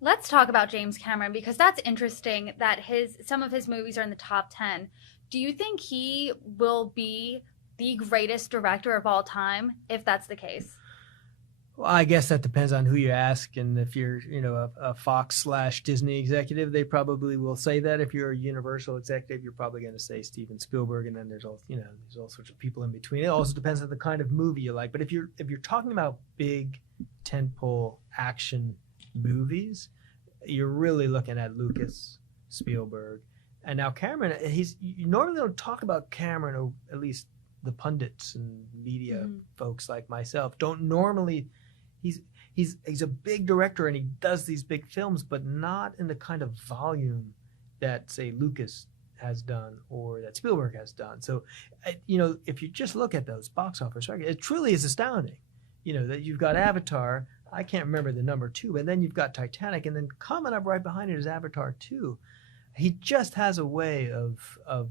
Let's talk about James Cameron because that's interesting that his some of his movies are in the top 10. Do you think he will be the greatest director of all time if that's the case? Well, I guess that depends on who you ask, and if you're, a Fox slash Disney executive, they probably will say that. If you're a Universal executive, you're probably going to say Steven Spielberg, and then there's all sorts of people in between. It also depends on the kind of movie you like. But if you're talking about big tentpole action movies, you're really looking at Lucas, Spielberg, and now Cameron. You normally don't talk about Cameron, or at least the pundits and media Mhm. folks like myself don't normally. He's he's a big director and he does these big films, but not in the kind of volume that say Lucas has done or that Spielberg has done. So, if you just look at those box office records, it truly is astounding. That you've got Avatar. I can't remember the number two, but then you've got Titanic, and then coming up right behind it is Avatar two. He just has a way of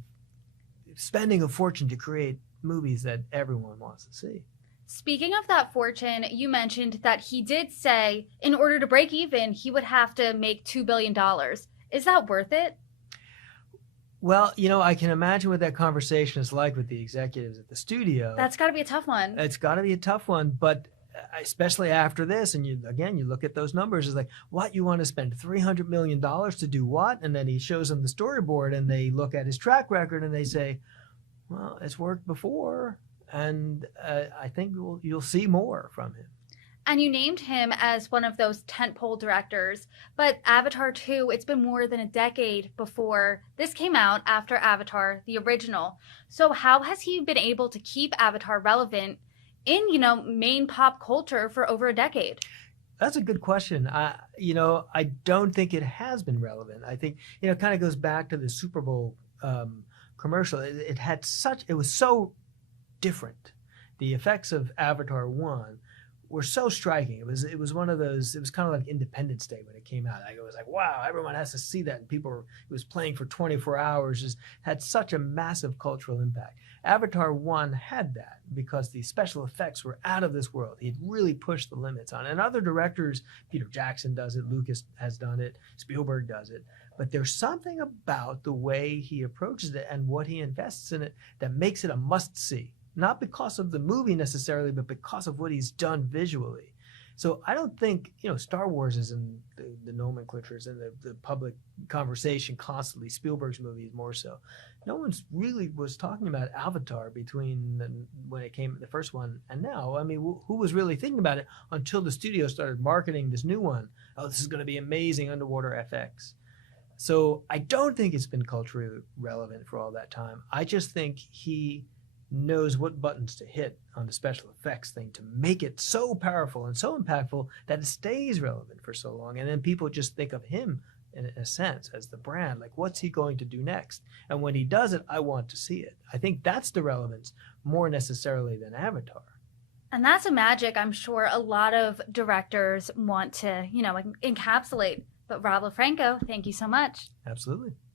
spending a fortune to create movies that everyone wants to see. Speaking of that fortune, you mentioned that he did say in order to break even, he would have to make $2 billion. Is that worth it? Well, I can imagine what that conversation is like with the executives at the studio. That's got to be a tough one. It's got to be a tough one, but especially after this, and you look at those numbers, it's like, what, you want to spend $300 million to do what? And then he shows them the storyboard, and they look at his track record, and they say, well, it's worked before, and I think you'll see more from him. And you named him as one of those tentpole directors. But Avatar 2, it's been more than a decade before this came out after Avatar, the original. So, how has he been able to keep Avatar relevant in, main pop culture for over a decade? That's a good question. I don't think it has been relevant. I think it kind of goes back to the Super Bowl commercial. It was so different. The effects of Avatar One were so striking. It was one of those. It was kind of like Independence Day when it came out. It was like, wow, everyone has to see that, and it was playing for 24 hours. Just had such a massive cultural impact. Avatar One had that because the special effects were out of this world. He'd really pushed the limits on it. And other directors, Peter Jackson does it, Lucas has done it, Spielberg does it. But there's something about the way he approaches it and what he invests in it that makes it a must see, not because of the movie necessarily, but because of what he's done visually. So I don't think, Star Wars is in the nomenclatures and the public conversation constantly. Spielberg's movies more so. No one's really was talking about Avatar between when it came, the first one, and now. I mean, who was really thinking about it until the studio started marketing this new one? Oh, this is going to be amazing underwater FX. So I don't think it's been culturally relevant for all that time. I just think he knows what buttons to hit on the special effects thing to make it so powerful and so impactful that it stays relevant for so long. And then people just think of him in a sense as the brand, like, what's he going to do next? And when he does it, I want to see it. I think that's the relevance more necessarily than Avatar. And that's a magic I'm sure a lot of directors want to, encapsulate. But Rob LaFranco, thank you so much. Absolutely.